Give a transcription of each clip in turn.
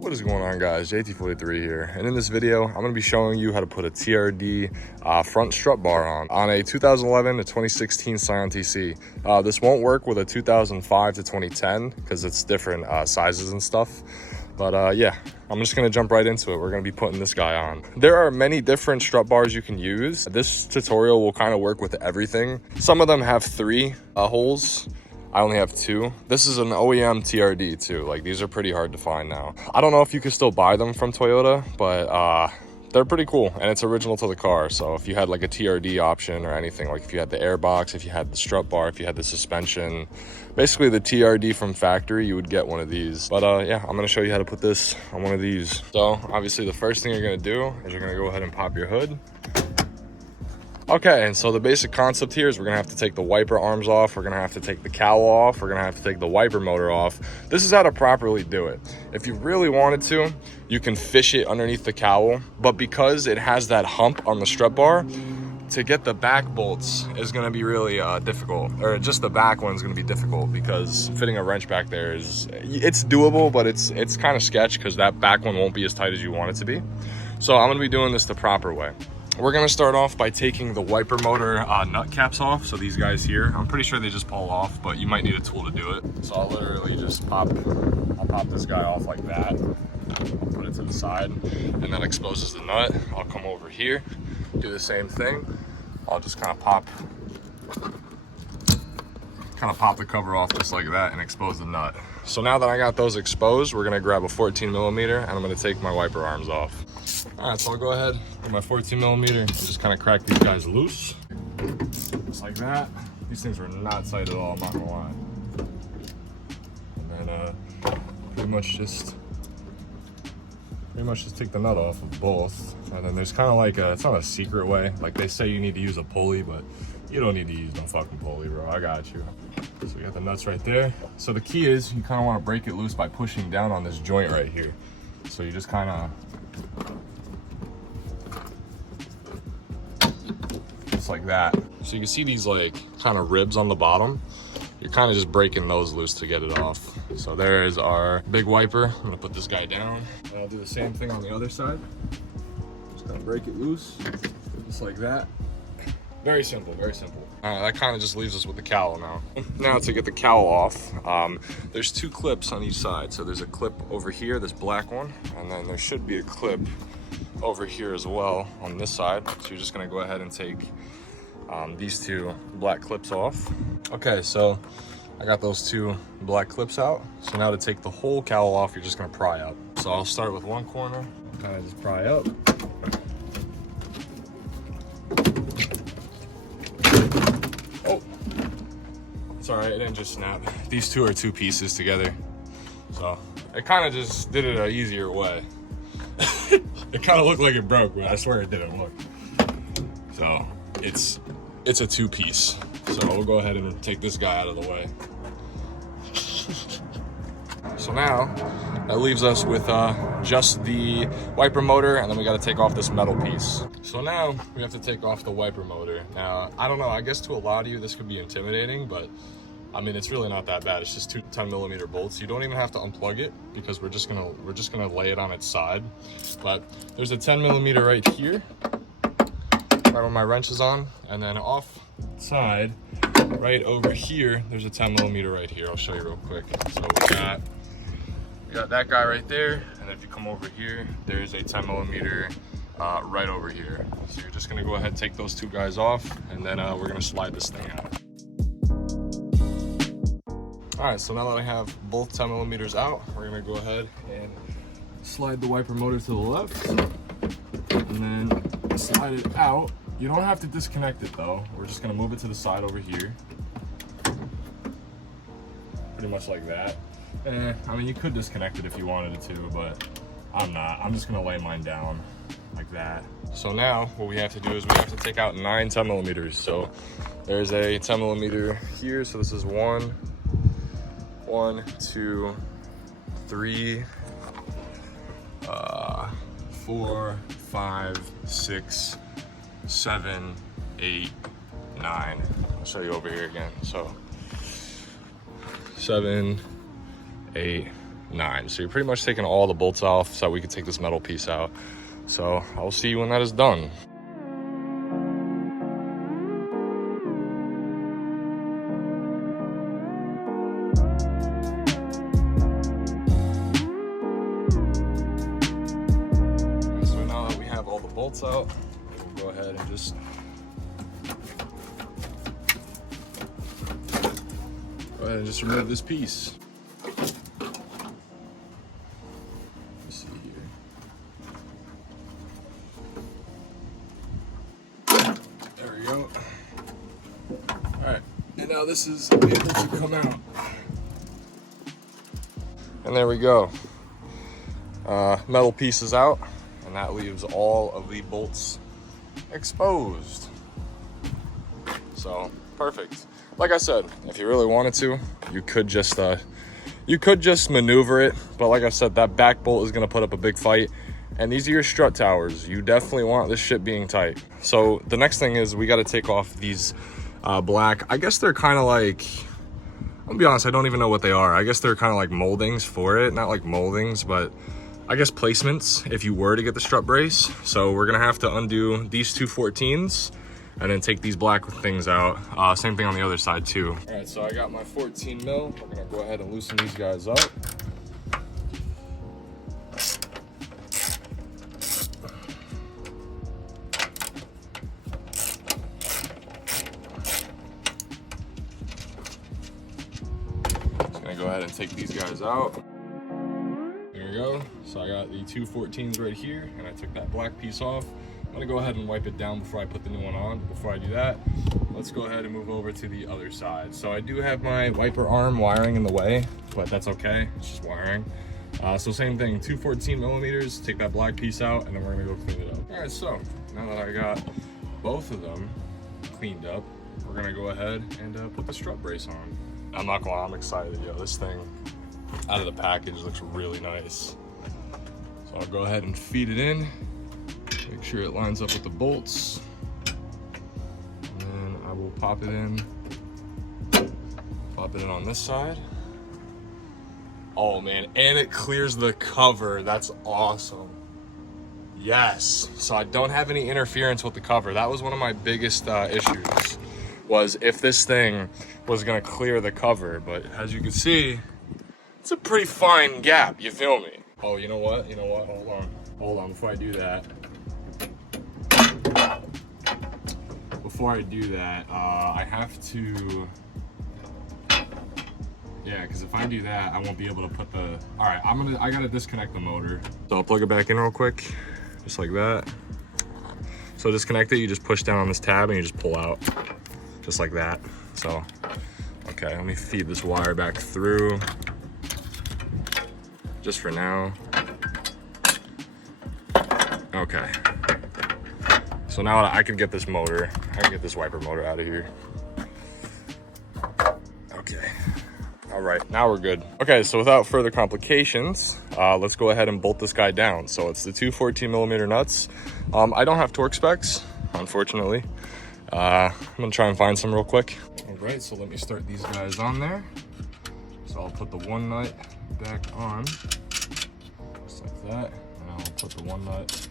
What is going on, guys? JT43 here, and in this video I'm going to be showing you how to put a TRD front strut bar on a 2011 to 2016 Scion TC. This won't work with a 2005 to 2010 because it's different sizes and stuff, but yeah, I'm just going to jump right into it. We're going to be putting this guy on. There are many different strut bars you can use. This tutorial will kind of work with everything. Some of them have 3 holes. I only have 2. This is an OEM TRD too. Like, these are pretty hard to find now. I don't know if you can still buy them from Toyota, but they're pretty cool and it's original to the car. So if you had like a TRD option or anything, like if you had the airbox, if you had the strut bar, if you had the suspension, basically the TRD from factory, you would get one of these. But yeah, I'm gonna show you how to put this on one of these. So obviously the first thing you're gonna do is you're gonna go ahead and pop your hood. Okay, and so the basic concept here is we're gonna have to take the wiper arms off, we're gonna have to take the cowl off, we're gonna have to take the wiper motor off. This is how to properly do it. If you really wanted to, you can fish it underneath the cowl, but because it has that hump on the strut bar, to get the back bolts is gonna be really difficult, or just the back one's gonna be difficult because fitting a wrench back there it's doable, but it's kind of sketch because that back one won't be as tight as you want it to be. So I'm gonna be doing this the proper way. We're gonna start off by taking the wiper motor nut caps off. So these guys here, I'm pretty sure they just pull off, but you might need a tool to do it. So I'll literally just I'll pop this guy off like that. I'll put it to the side, and that exposes the nut. I'll come over here, do the same thing. I'll just kind of pop the cover off just like that and expose the nut. So now that I got those exposed, we're gonna grab a 14mm and I'm gonna take my wiper arms off. All right, so I'll go ahead with my 14mm and just kind of crack these guys loose. Just like that. These things were not tight at all, I'm not gonna lie. And then pretty much just take the nut off of both. And then there's kind of like it's not a secret way. Like, they say you need to use a pulley, but you don't need to use no fucking pulley, bro. I got you. So we got the nuts right there. So the key is you kind of want to break it loose by pushing down on this joint right here. So you just kind of, just like that. So you can see these like kind of ribs on the bottom. You're kind of just breaking those loose to get it off. So there is our big wiper. I'm gonna put this guy down. And I'll do the same thing on the other side. Just kind of break it loose, just like that. Very simple, very simple. That kind of just leaves us with the cowl now. Now to get the cowl off, there's 2 clips on each side. So there's a clip over here, this black one, and then there should be a clip over here as well on this side. So you're just gonna go ahead and take these 2 black clips off. Okay, so I got those 2 black clips out. So now to take the whole cowl off, you're just gonna pry up. So I'll start with one corner, kind of just pry up. Oh, it's all right, it didn't just snap. These 2 are 2 pieces together. So it kind of just did it an easier way. It kind of looked like it broke, but I swear it didn't look. So it's a 2-piece. So we'll go ahead and take this guy out of the way. So now that leaves us with just the wiper motor, and then we got to take off this metal piece. So now we have to take off the wiper motor. Now, I don't know, I guess to a lot of you this could be intimidating, but I mean, it's really not that bad. It's just 2 10mm bolts. You don't even have to unplug it because we're just gonna lay it on its side. But there's a 10mm right here, right where my wrench is on, and then off side, right over here, there's a 10mm right here. I'll show you real quick. So we got that guy right there, and then if you come over here, there's a 10mm right over here. So you're just gonna go ahead and take those 2 guys off, and then we're gonna slide this thing out. All right, so now that I have both 10mm out, we're gonna go ahead and slide the wiper motor to the left, and then slide it out. You don't have to disconnect it though. We're just gonna move it to the side over here. Pretty much like that. I mean, you could disconnect it if you wanted to, but I'm not. I'm just gonna lay mine down like that. So now what we have to do is we have to take out 9 10mm. So there's a 10mm here. So this is 1, 2, 3, 4, 5, 6, 7, 8, 9. I'll show you over here again. So 7, 8, 9. So you're pretty much taking all the bolts off so we can take this metal piece out. So I'll see you when that is done. So now that we have all the bolts out, we'll go ahead and just remove this piece. Let's see here. There we go. All right, and now this is able to come out. And there we go. Metal piece is out, and that leaves all of the bolts exposed. So perfect. Like I said, if you really wanted to, you could just maneuver it. But like I said, that back bolt is gonna put up a big fight. And these are your strut towers. You definitely want this shit being tight. So the next thing is we gotta take off these black, I guess they're kind of like, I'll be honest, I don't even know what they are. I guess they're kind of like moldings for it. Not like moldings, but I guess placements if you were to get the strut brace. So we're gonna have to undo these two 14s and then take these black things out. Same thing on the other side too. All right, so I got my 14 mil. We're gonna go ahead and loosen these guys up. Just gonna go ahead and take these guys out. There we go. So I got the two 14s right here, and I took that black piece off. I'm gonna go ahead and wipe it down before I put the new one on. But before I do that, let's go ahead and move over to the other side. So I do have my wiper arm wiring in the way, but that's okay, it's just wiring. So same thing, two 14 millimeters, take that black piece out, and then we're gonna go clean it up. All right, so now that I got both of them cleaned up, we're gonna go ahead and put the strut brace on. I'm not gonna lie, I'm excited. Yo, this thing out of the package looks really nice. So I'll go ahead and feed it in. Make sure it lines up with the bolts. And then I will pop it in on this side. Oh man, and it clears the cover. That's awesome. Yes, so I don't have any interference with the cover. That was one of my biggest issues, was if this thing was gonna clear the cover. But as you can see, it's a pretty fine gap, you feel me? Oh, you know what? Hold on, before I do that. I have to, yeah, because if I do that, I won't be able to put the, all right, I gotta disconnect the motor. So I'll plug it back in real quick, just like that. So disconnect it, you just push down on this tab and you just pull out, just like that. So, okay, let me feed this wire back through, just for now. Okay. So now I can get this motor, I can get this wiper motor out of here. Okay. All right, now we're good. Okay, so without further complications, let's go ahead and bolt this guy down. So it's the two 14 millimeter nuts. I don't have torque specs, unfortunately. I'm gonna try and find some real quick. All right, so let me start these guys on there. So I'll put the one nut back on, just like that. And I'll put the one nut,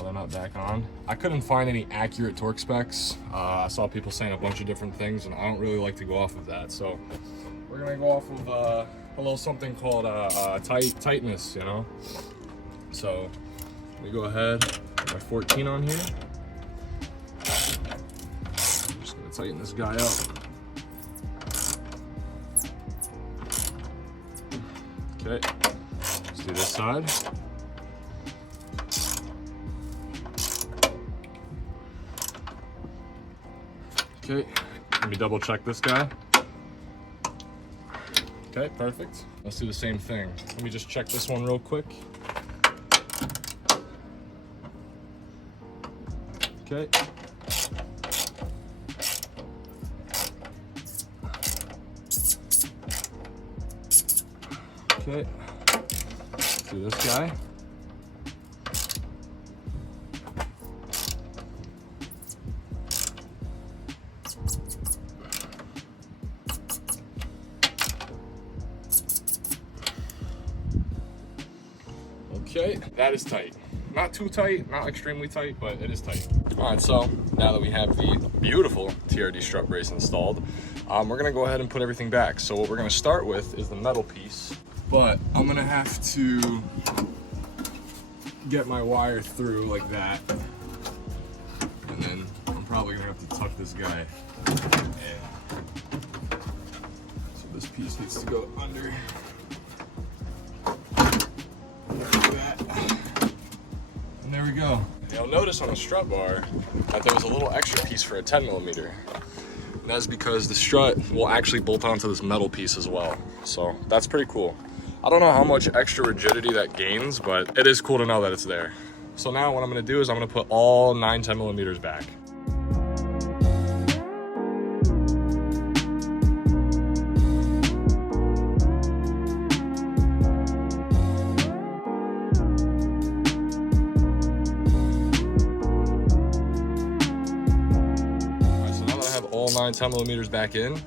other nut back on. I couldn't find any accurate torque specs. I saw people saying a bunch of different things, and I don't really like to go off of that. So we're gonna go off of a little something called tightness, you know? So let me go ahead, put my 14 on here. I'm just gonna tighten this guy up. Okay, let's do this side. Okay, let me double check this guy. Okay, perfect. Let's do the same thing. Let me just check this one real quick. Okay. Okay, let's do this guy. Okay, that is tight. Not too tight, not extremely tight, but it is tight. All right, so now that we have the beautiful TRD strut brace installed, we're gonna go ahead and put everything back. So what we're gonna start with is the metal piece, but I'm gonna have to get my wire through like that. And then I'm probably gonna have to tuck this guy in. So this piece needs to go under. Like that. And there we go. You'll notice on the strut bar that there was a little extra piece for a 10mm. And that's because the strut will actually bolt onto this metal piece as well. So that's pretty cool. I don't know how much extra rigidity that gains, but it is cool to know that it's there. So now what I'm gonna do is I'm gonna put all 9 10mm back. All 9 10mm back in.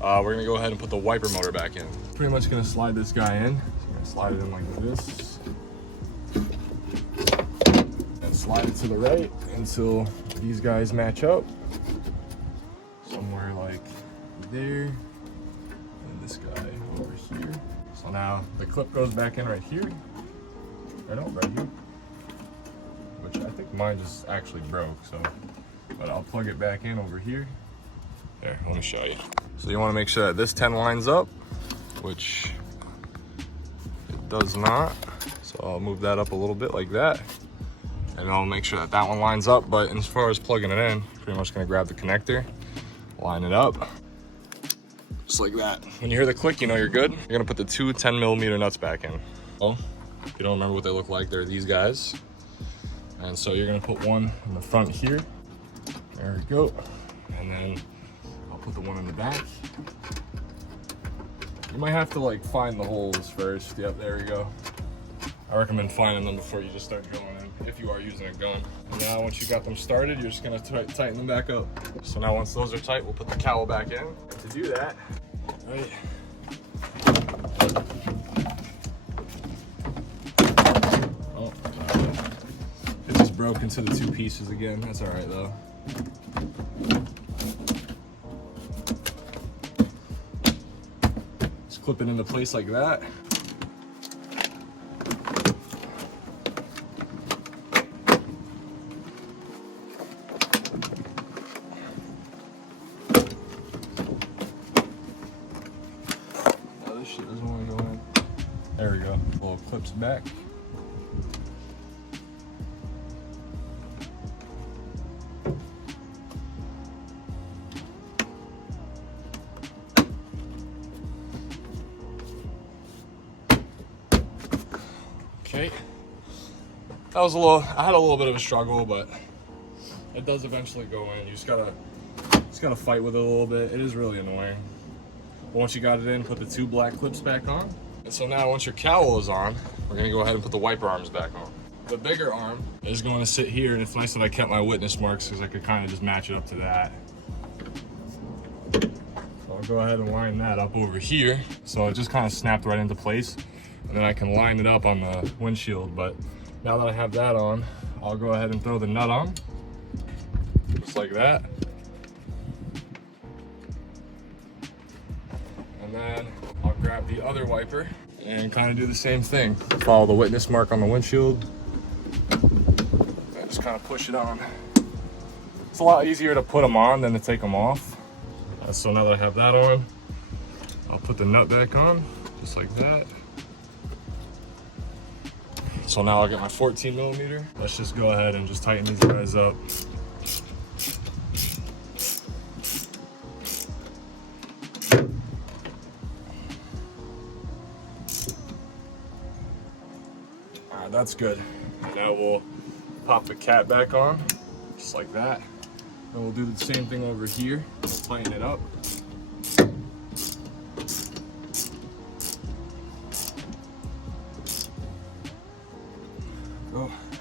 We're gonna go ahead and put the wiper motor back in. Pretty much gonna slide this guy in. So I'm gonna slide it in like this. And slide it to the right until these guys match up. Somewhere like there. And this guy over here. So now the clip goes back in right here. Or no, right here. Which I think mine just actually broke, so. But I'll plug it back in over here. There, let me show you. So you want to make sure that this 10 lines up, which it does not. So I'll move that up a little bit like that. And I'll make sure that that one lines up. But as far as plugging it in, pretty much going to grab the connector, line it up, just like that. When you hear the click, you know you're good. You're going to put the 2 10mm nuts back in. Oh, if you don't remember what they look like, they're these guys. And so you're going to put one in the front here. There we go. And then put the one in the back. You might have to like find the holes first. Yep, there we go. I recommend finding them before you just start going in, if you are using a gun. And now once you got them started, you're just gonna tighten them back up. So now once those are tight, we'll put the cowl back in. And to do that, right, oh, it just broke into the 2 pieces again. That's all right though. Clip it into place like that. Oh, this shit doesn't want to go in. There we go. Little clips back. Okay, that was I had a little bit of a struggle, but it does eventually go in. You just gotta fight with it a little bit. It is really annoying. But once you got it in, put the 2 black clips back on. And so now once your cowl is on, we're gonna go ahead and put the wiper arms back on. The bigger arm is going to sit here, and it's nice that I kept my witness marks because I could kind of just match it up to that. So I'll go ahead and line that up over here. So it just kind of snapped right into place. And then I can line it up on the windshield. But now that I have that on, I'll go ahead and throw the nut on, just like that. And then I'll grab the other wiper and kind of do the same thing. Follow the witness mark on the windshield. And just kind of push it on. It's a lot easier to put them on than to take them off. So now that I have that on, I'll put the nut back on, just like that. So now I'll get my 14mm. Let's just go ahead and just tighten these guys up. All right, that's good. Now we'll pop the cap back on, just like that. And we'll do the same thing over here. We'll tighten it up.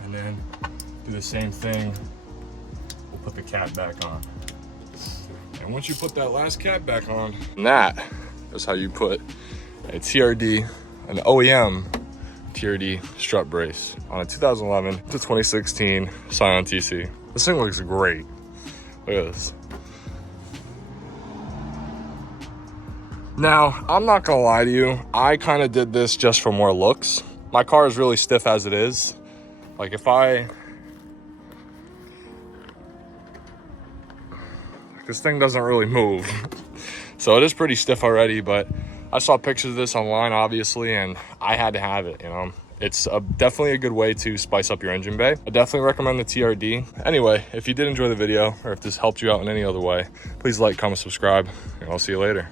And then do the same thing. We'll put the cap back on. And once you put that last cap back on, that is how you put a TRD, an OEM TRD strut brace on a 2011 to 2016 Scion TC. This thing looks great. Look at this. Now, I'm not gonna lie to you, I kind of did this just for more looks. My car is really stiff as it is. Like this thing doesn't really move. So it is pretty stiff already, but I saw pictures of this online, obviously, and I had to have it, you know. It's definitely a good way to spice up your engine bay. I definitely recommend the TRD. Anyway, if you did enjoy the video, or if this helped you out in any other way, please like, comment, subscribe, and I'll see you later.